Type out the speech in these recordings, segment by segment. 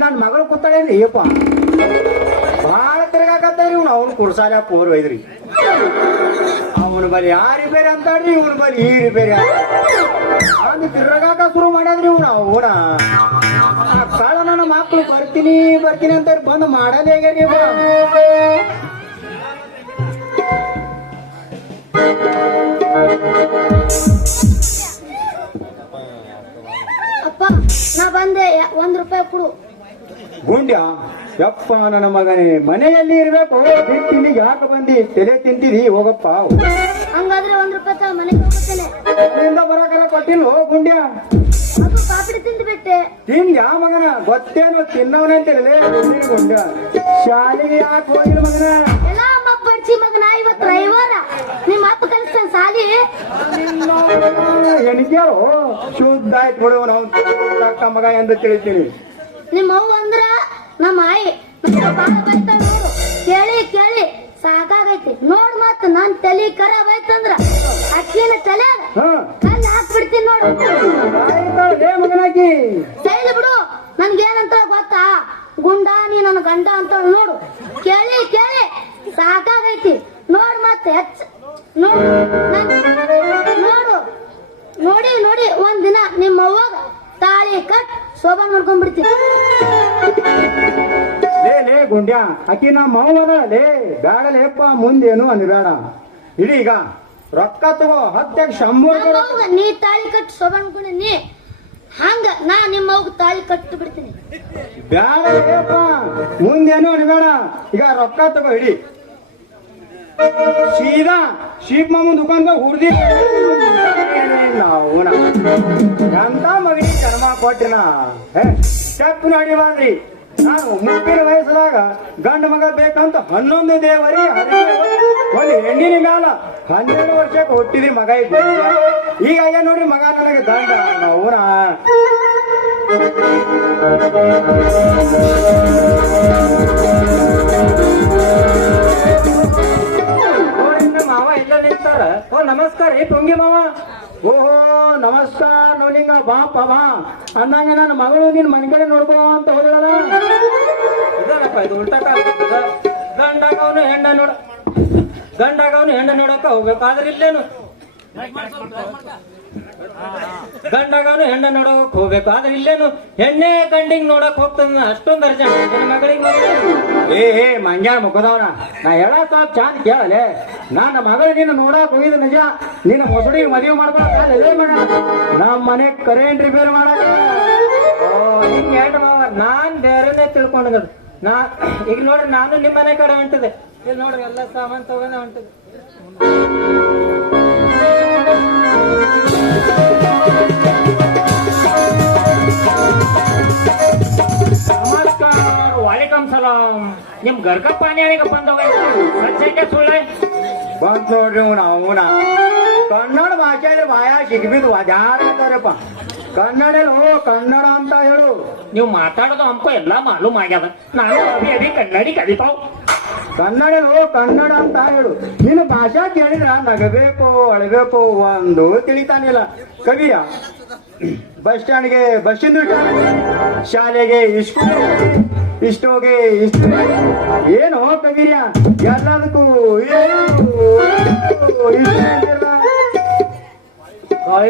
ನನ್ನ ಮಗಳು ಕೂತಾಳೇನ್ರಿ ಅಪ್ಪ ಭಾಳ ತಿರ್ಗಾಕತ್ತವ್ರಿ ಇವ್ನು. ಅವ್ನು ಕುಡ್ಸಾಲ ಪೋರ್ ಒಯ್ದ್ರಿ. ಅವನ ಬಲಿ ಆ ರಿಪೇರಿ ಅಂತಾಡ್ರಿ ಇವನ್ ಬಲಿ ಈ ರಿಪೇರಿ ಅಂದ್ ತಿರ್ಗಾಕ ಶುರು ಮಾಡ್ಯಾದ್ರಿ ಇವ್ನು, ಅವನ. ಬರ್ತೀನಿ ಬರ್ತೀನಿ ಅಂತ ಬಂದು ಮಾಡಲ್ಲ ಹೇಗೆ ಅಪ್ಪ ನಾ ಬಂದೆ ಒಂದ್ ರೂಪಾಯಿ ಕೊಡು. ಗುಂಡ್ಯ? ಯಪ್ಪ ನನ್ನ ಮಗನೇ ಮನೆಯಲ್ಲಿ ಇರ್ಬೇಕು. ಬಿಟ್ಟು ಇಲ್ಲಿಗೆ ಯಾಕೆ ಬಂದಿ? ತಲೆ ತಿಂತೀರಿ ಹೋಗಪ್ಪ. ಹಂಗಾದ್ರೆ ಒಂದ್ ರೂಪಾಯಿ ತ ಮನೆಗೆ ಹೋಗುತ್ತೇನೆ ಅಲ್ಲಿಂದ ಬರಕಲ್ಲ ಕೊಟ್ಟಿಲ್ಲ ಗುಂಡ್ಯ. ಅದು ಪಾಪಡಿ ತಿಂದು ಬಿಟ್ಟೆ. ತಿಂದ ಯಾವ ಮಗನ? ಗೊತ್ತೇನು ತಿನ್ನವನೇ ಅಂತೇಳಿ ಗುಂಡ್ಯ. ಶಾಲೆಗೆ ಯಾಕೆ ಹೋಗಿಲ್ಲ ಮಗನ? ಎಲ್ಲ ಅಮ್ಮ ಪಡ್ಸಿ ಮಗನ ಇವತ್ತು ರವಿವಾರ. ನಿಮ್ಮ ಅಪ್ಪ ಕಲಿಸ್ತಾನ ಸಾಲಿ ಎಣಿಕೆಯೋ ಶುದ್ಧ ಆಯ್ತು ಬಿಡು ನಾವು ಅಕ್ಕ ಮಗ ಎಂದು ತಿಳಿತೀನಿ. ನಿಮ್ಮ ಅವ್ವ ಅಂದ್ರ ನಮ್ಮ ಆಯಿ ಮತ್ತೆ ನೋಡು. ಕೇಳಿ ಕೇಳಿ. ಸಾಕಾಗೈತಿ. ನೋಡ್ ಮತ್ ನನ್ ತಲಿ ಖರಾಬ್ ಆಯ್ತಂದ್ರ ಅಕ್ಕಿನ ತಲೆ ಕಲ್ಲು ಹಾಕ್ಬಿಡ್ತೀನಿ ನೋಡು. ಸೈಲ್ ಬಿಡು. ನನ್ಗೇನಂತ ಗೊತ್ತಾ? ಗುಂಡ ನೀ ನನ್ನ ಗಂಡ ಅಂತ ನೋಡು. ಕೇಳಿ ಕೇಳಿ. ಸಾಕಾಗೈತಿ. ನೋಡ್ ಮತ್ತೆ ಹೆಚ್ಚ ನೋಡು ನೋಡು. ನೋಡಿ ನೋಡಿ. ಒಂದಿನ ದಿನ ನಿಮ್ಮ ಅವ್ವಾಗ ತಾಳಿ ಕಟ್ ಶೋಭಾ ಮಾಡ್ಕೊಂಡ್ಬಿಡ್ತೀನಿ ಲೇ ಲೇ ಗುಂಡ್ಯ ಅಕಿ ನಮ್ಮ ಮಾವದ ಲೇ ಬ್ಯಾಡಲೇಪ್ಪ ಮುಂದೇನು ಅನ್ಬೇಡ. ಇಡೀ ಈಗ ರೊಕ್ಕ ತಗೋ ಹತ್ತಕ್ಕೆ ಶಂಭರ್ ನೀ ತಾಳಿ ಕಟ್ಟು ಸೋಬನ್ ನೀ. ಹಂಗ ನಾ ನಿಮ್ಮ ತಾಳಿ ಕಟ್ಟು ಬಿಡ್ತೀನಿ. ಬ್ಯಾಡಲೇಪ್ಪ ಮುಂದೇನು ಅನ್ಬೇಡ. ಈಗ ರೊಕ್ಕ ತಗೋ ಇಡಿ. ಸೀದಾ ಶೀಪ್ ಮಾಮನ್ ದುಕಾನ್ದಾಗ ಹುರ್ದಿ. ನಾವು ಎಂತ ಮಗಿ ಕೊಟ್ಟಿನ ಸ್ಟೆಪ್ ನೋಡಿ ಬಂದ್ರಿ ನಾನು ಮುಪ್ಪಿನ ವಯಸ್ಸದಾಗ ಗಂಡ ಮಗ ಬೇಕಂತ ಹನ್ನೊಂದು ದೇವರಿ ಒಂದು ಹೆಣ್ಣಿನ ಮ್ಯಾಲ ಹನ್ನೆರಡು ವರ್ಷಕ್ಕೆ ಹುಟ್ಟಿದಿ ಮಗ ಇದ್ದ. ಈಗ ಅಯ್ಯ ನೋಡಿ ಮಗ ನನಗೆ ಗಂಡ, ಅವನ. ಮಾವ ಇಲ್ಲ ನಿಂತಾರ? ಓ, ನಮಸ್ಕಾರ ರೀ, ಪುಂಗಿ ಮಾವ. ಓಹೋ ನಮಸ್ಕಾರ ನೋಡಿಂಗ ಬಾಪ ಬಾ ಅಂದಂಗೆ ನನ್ನ ಮಗಳು ನಿನ್ ಮನೆ ಕಡೆ ನೋಡ್ಕೋ ಅಂತ ಇದಲ್ಲಪ್ಪ ಇದು ಉಲ್ಟಾ ಗಂಡಾಗ ಅವನು ನೋಡು ನೋಡ ಗಂಡಾಗ ಅವನು ಹೆಣ್ಣ ನೋಡಕ್ಕ ಹೋಗ್ಬೇಕಾದ್ರೆ ಇಲ್ಲೇನು? ಗಂಡಾಗ ಅವನು ಹೆಣ್ಣ ನೋಡಕ್ ಹೋಗ್ಬೇಕು. ಆದ್ರೆ ಇಲ್ಲೇನು ಹೆಣ್ಣೆ ಗಂಡಿಗೆ ನೋಡಕ್ ಹೋಗ್ತದ ಅಷ್ಟೊಂದು ಅರ್ಜೆಂಟ್ ಮಗಳಿಗೆ ಏ ಏ ಮಂಗ್ಯ ಮುಖದವನ ನಾ ಹೇಳಕ್ ಚಾಂದ್ ಕೇಳಲೆ. ನನ್ನ ಮಗಳು ನಿನ್ನ ನೋಡಕ್ ಹೋಗಿದ ನಿಜ. ನಿನ್ನ ಮೊಸಡಿ ಮದುವೆ ಮಾಡ್ಕೊಳಕ್ ಮಾಡ ನಮ್ಮ ಮನೆ ಕರೆಂಟ್ ರಿಪೇರ್ ಮಾಡಕ್? ಓ ಮಾವ. ನಾನ್ ಬೇರೆನೆ ತಿಳ್ಕೊಂಡ್ ನಾ, ಈಗ ನೋಡ್ರಿ, ನಾನು ನಿಮ್ಮ ಮನೆ ಕಡೆ ಹೊಂಟಿದೆ ಇಲ್ಲಿ ನೋಡ್ರಿ, ಎಲ್ಲ ಸಾಮಾನ್ ತಗೊಂಡ ಹೊಂಟಿದೆ ನಿಮ್ ಗರ್ಗ ಪಾನಿಯಾಗ ಬಂದವ ಸತ್ಯಕ್ಕೆ ಸುಳ್ಳೆ. ಬಂದ್ ನೋಡ್ರಿ ಅವ್ನ ಅವನ. ಕನ್ನಡ ಭಾಷೆ ಅಂದ್ರೆ ಬಾಯ ಸಿಗ್ಬಿದ್ದು ಅಂತಾರಪ್ಪ ಕನ್ನಡ ಹೋ ಕನ್ನಡ ಅಂತ ಹೇಳು. ನೀವು ಮಾತಾಡೋದು ಅಂಪ ಎಲ್ಲ ಮಾಲೂಮ್ ಆಗ್ಯದ ನಾನು ಅಭಿ ಅಭಿ ಕನ್ನಡಿ ಕಲಿತಾವ್ ಕನ್ನಡ ಹೋ ಕನ್ನಡ ಅಂತ ಹೇಳು. ನಿನ್ನ ಭಾಷಾ ಕೇಳಿದ್ರ ನಗಬೇಕು ಅಳಬೇಕು ಒಂದು ತಿಳಿತಾನಿಲ್ಲ. ಕವಿಯ ಬಸ್ ಸ್ಟ್ಯಾಂಡ್ಗೆ ಬಸ್ಸಿಂದ ಶಾಲೆಗೆ ಇಸ್ಕೂಲ್ ಇಷ್ಟೋಗೆ ಇಷ್ಟ ಏನು ಕವಿರ್ಯ ಎಲ್ಲದಕ್ಕೂ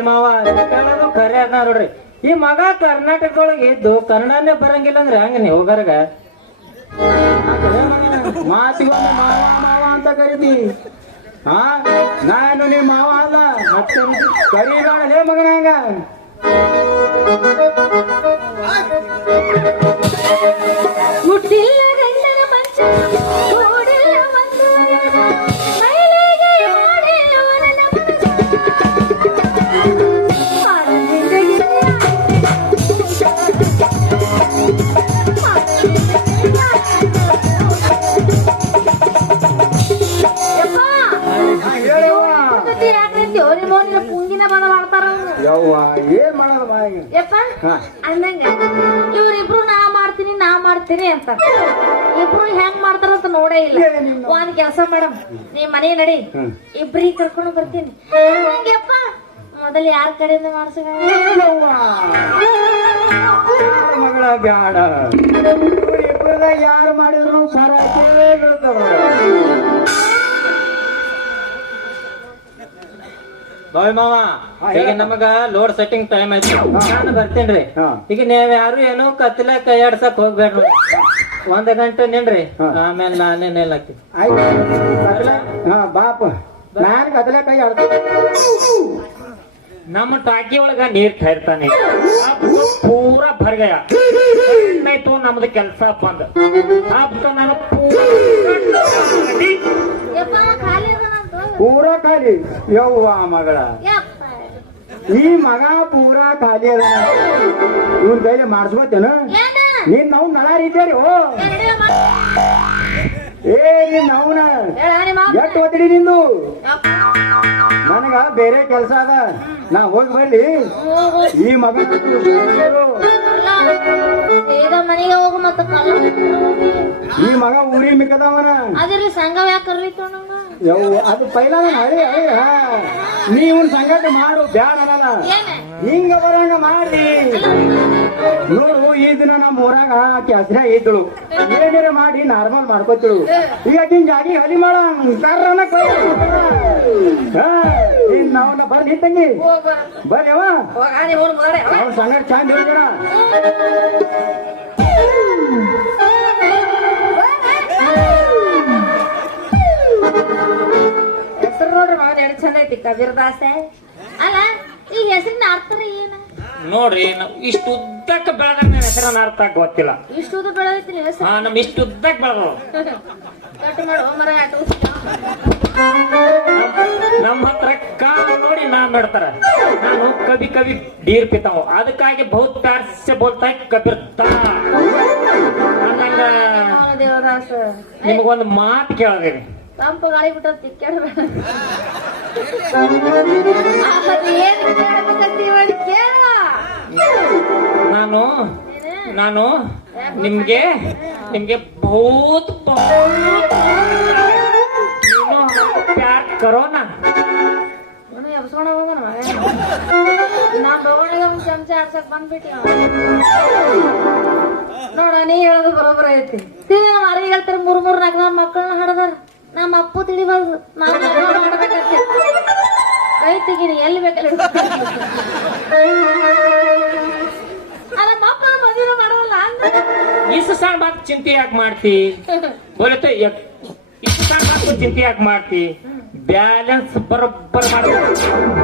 ಮಾವ ಹೇಳೋದು ಖರೆ ಅದ ನೋಡ್ರಿ. ಈ ಮಗ ಕರ್ನಾಟಕದೊಳಗೆ ಇದ್ದು ಕನ್ನಡನೇ ಬರಂಗಿಲ್ಲ ಅಂದ್ರೆ ಹಂಗ ನೀವು ಹೋಗರ್ಗ? ಮಾತಿಗೊಂದು ಮಾವ ಮಾವ ಅಂತ ಕರಿತಿ. ಹಾ? ನಾನು ನಿಮ್ಮ ಮಾವ ಅಲ್ಲ, ಮತ್ತೆ ಕರಿಬೇಡಲೇ ಮಗನಂಗ Thank ಗಂಡನ ಯವ್ವ ಏನ್ ಮಾಡೋದು ಬಾಯಿಗೆ ಯಪ್ಪ ಹಾ. ಅಂದಂಗ ಇವ್ರಿಬ್ರು ನಾ ಮಾಡ್ತೀನಿ ಮಾಡ್ತೀರಿ ಅಂತ. ಇಬ್ರು ಹೆಂಗ್ ಮಾಡ್ತಾರಂತ ನೋಡೇ ಇಲ್ಲ. ಒಂದ್ ಕೆಲಸ ಮೇಡಮ್ ನೀ ಮನೆ ನಡಿ. ಇಬ್ರಿ ಇಬ್ರಿಗೆ ಕರ್ಕೊಂಡು ಬರ್ತೀನಿ. ಹಂಗೆಪ್ಪ? ಮೊದಲು ಯಾರ ಕಡೆಯಿಂದ ಮಾಡ್ಸ. ಮಗಳ ಬ್ಯಾಡ. ಯಾರು ಮಾಡಿದ್ರು ಪರಕೆ ಬಾಯ್ ಮಾವ ಈಗ ನಮಗ ಲೋಡ್ ಸೆಟ್ಟಿಂಗ್ ಟೈಮ್ ಆಯ್ತು. ನಾನು ಬರ್ತೇನ್ರಿ ಈಗ ನೀವ್ ಯಾರು ಏನು ಕತ್ತಲ ಕೈಯಾಡ್ಸಕ್ ಹೋಗ್ಬೇಡ್ರಿ. ಒಂದ್ ಗಂಟೆ ನಿನ್ರಿ. ಆಮೇಲೆ ನಾನೇ ನಿಲ್ಲತ್ತಿ. ಆಯ್ತು. ಕತ್ಲೆ ಹಾ ಬಾಪ. ನಾನು ಕತ್ಲೆ ಕೈ ಆಡ್ತೀನಿ ನಮ್ಮ ಟಾಕಿ ಒಳಗ ನೀರ್ ಖಾಯಿರ್ತಾನೆ ಪೂರಾ ಏನಾಯ್ತು ನಮ್ದು ಕೆಲ್ಸ ಬಂದ್. ಅಪ್ಪ ನಾನು ಖಾಲಿ ಯವ್ವ ಮಗಳ. ಈ ಮಗ ಪೂರಾ ಖಾಲಿ ಅದ ಇವನ್ ಕೈಲಿ ಮಾಡಿಸ್ಕೋತೇನ? ನೀನ್ ನಾವು ನಳಾರಿ ಇದ್ದೇರಿ ಓ. ಏ, ನೀನ್ ಅವನ. ಎಷ್ಟು ಒತ್ತಡಿ ನಿಂದು. ನನಗ ಬೇರೆ ಕೆಲಸ ಅದ. ನಾ ಹೋಗಿ ಬರ್ಲಿ. ಈ ಮಗ ಅಲ್ಲ, ಮನೆಗೆ ಹೋಗು ಮತ್ತ ಈ ಮಗ ಊರಿ ಮಿಕ್ಕದವನ. ಅದಿರ್ಲಿ ಸಂಘ ಯಾಕೆ ಕರ್ಲಿತ್ತು ನಂಗ ಯವ್ವ ಅದು ಪೈಲ ಹಳಿ ಹಳಿ ಹಾ. ನೀ ಇವ್ನ ಸಂಗಟ ಮಾಡು ಬ್ಯಾಡ ಅನ್ನಲ್ಲ ಏನ? ಹಿಂಗ ಬರಂಗ ಮಾಡಿ ನೋಡು, ಈ ದಿನ ನಮ್ಮ ಊರಾಗ ಆಕೆ ಹಸಿರ ಇದ್ದಳು. ಏನಾರ ಮಾಡಿ ನಾರ್ಮಲ್ ಮಾಡ್ಕೋತಿಳು. ಈಗ ಆಕಿನ್ ಜಾಗಿ ಹಲಿ ಮಾಡ ಕರ್ರನ ನಾವನ್ನ ಬರ್ಲಿ ತಂಗಿ. ಬರ್ಯವ ಸಂಗಡ ಚಂದ ಹೆಸರು ನೋಡ್ರಿ ಮಗನ ಎರಡು ಚಂದ ಐತಿ ಕಬೀರ್ ದಾಸೆ. ಅಲ್ಲ ಈ ಹೆಸರಿನ ಅರ್ಥ ಏನ ನೋಡ್ರಿ ನಾವ್ ಇಷ್ಟು ಉದ್ದಕ್ಕ ಬೆಳೆದ ನನ್ನ ಹೆಸರನ್ನ ಅರ್ಥ ಗೊತ್ತಿಲ್ಲ ಇಷ್ಟು ಉದ್ದ ಬೆಳೆದೈತಿ ನೀವು ಹೆಸರು ಹಾ ನಮ್ ಇಷ್ಟು ಉದ್ದಕ್ ಬೆಳೆದವು ಕಟ್ ಮಾಡು ಮರ ಆಟು ನಮ್ಮ ಹತ್ರ ಕಾಲ ನೋಡಿ ನಾ ಮಾಡ್ತಾರ ನಾನು ಕವಿ ಕವಿ ಡೀರ್ ಪಿತಾವ್ ಅದಕ್ಕಾಗಿ ಬಹುತ್ ಪ್ಯಾರ್ ಸೆ ಬೋಲ್ತಾ ಕಬಿರ್ತಾ ಅನ್ನಂಗ ನಿಮಗೊಂದು ಮಾತು ಕೇಳದೇನಿ ತಂಪು ಗಾಳಿ ಕೇಳ ನಾನು? ನಾನು ನಿಮ್ಗೆ ನಿಮ್ಗೆ ಬಹುತ್ ಪ್ಯಾರ್ ಕರೋನಾ? ಎಬ್ಸ್ಕೊಂಡ ಹೋಗೋಣ ನಾನು ಒಂದ್ ಚಮಚ ಆಡ್ಸಕ್ ಬಂದ್ಬಿಟ್ಟಿ ನೋಡ ನೀ ಹೇಳೋದು ಬರೋಬರ ಐತಿ. ಹೇಳ್ತಾರೆ ಮೂರ್ ಮೂರ್ ನಾಲ್ಕು ಮಕ್ಕಳನ್ನ ಹಡದಾರ. ನಮ್ಮ ಅಪ್ಪು ತಿಳಿಬಾರ್ದು ನಾನು ಮಾಡ್ಬೇಕಂತೆ ಕೈ ತೆಗೀರಿ ಎಲ್ಲಿ ಬೇಕಲ್ಲಿ ಅಲ್ಲ ಮಕ್ಕಳು ಮದುವೆ ಮಾಡಲ್ಲ ಅಂದ್ರೆ ಇಷ್ಟು ಸಣ್ಣ ಮಾತು ಚಿಂತೆ ಯಾಕೆ ಮಾಡ್ತಿ ಬೋಲತ್ತೆ ಇಷ್ಟು ಸಣ್ಣ ಮಾತು ಚಿಂತೆ ಯಾಕೆ ಮಾಡ್ತಿ ಬ್ಯಾಲೆನ್ಸ್ ಬರೋಬ್ಬರ್ ಮಾಡ್ಬೇಕು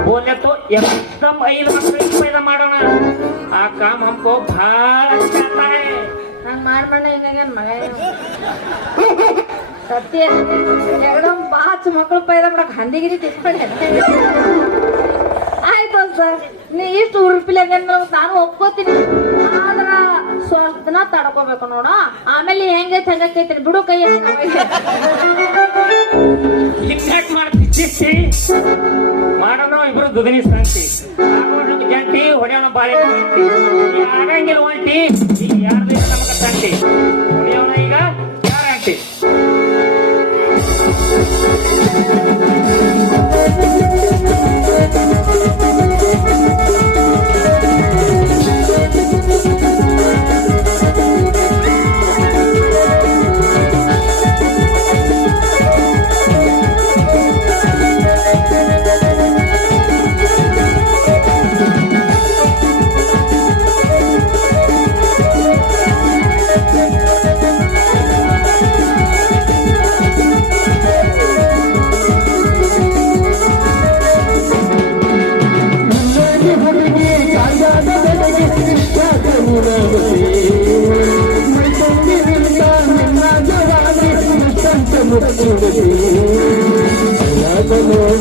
ಬೋಲೆ ತೋ ಎಕ್ದಮ್ ಐದು ಮಕ್ಕಳಿಗೆ ಪೈದ ಮಾಡೋಣ ಆ ಕಾಮ್ ಹಮ್ಕೋ ಬಹಳ अच्छा आता है ಹಂಗ ಮಾಡ್ಬೇಡ ಹಿಂಗ ಮಗ ಸತ್ಯ ಎಗಡಮ್ ಬಾಚ್ ಮಕ್ಕಳು ಪೈದ ಮಾಡಕ್ ಹಂದಿಗಿರಿ ತಿಳ್ಕೊಂಡೆ ಆಯ್ತು ಸರ್, ನೀ ಇಷ್ಟು ಉರುಪಿಲೆ ನಾನು ಒಪ್ಕೋತೀನಿ. ಆದ್ರ ಸ್ವಲ್ಪ ದಿನ ತಡ್ಕೋಬೇಕು ನೋಡ. ಆಮೇಲೆ ಹೆಂಗೈತಿ ಹಂಗೈತಿ ಬಿಡು ಕೈ ಮಾಡೋಣ ಇಬ್ರು ದುದಿನಿ ಆಗೋಣ ಜಂಟಿ ಹೊಡೆಯೋಣ ಬಾಳೆ ಆಗಂಗಿಲ್ಲ ಒಂಟಿ. ಯಾರ್ದು ನಮಗೆ ಸಂತಿ.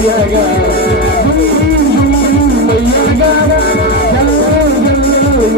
Yeah, you yeah.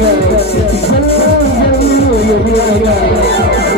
Hallelujah, we are go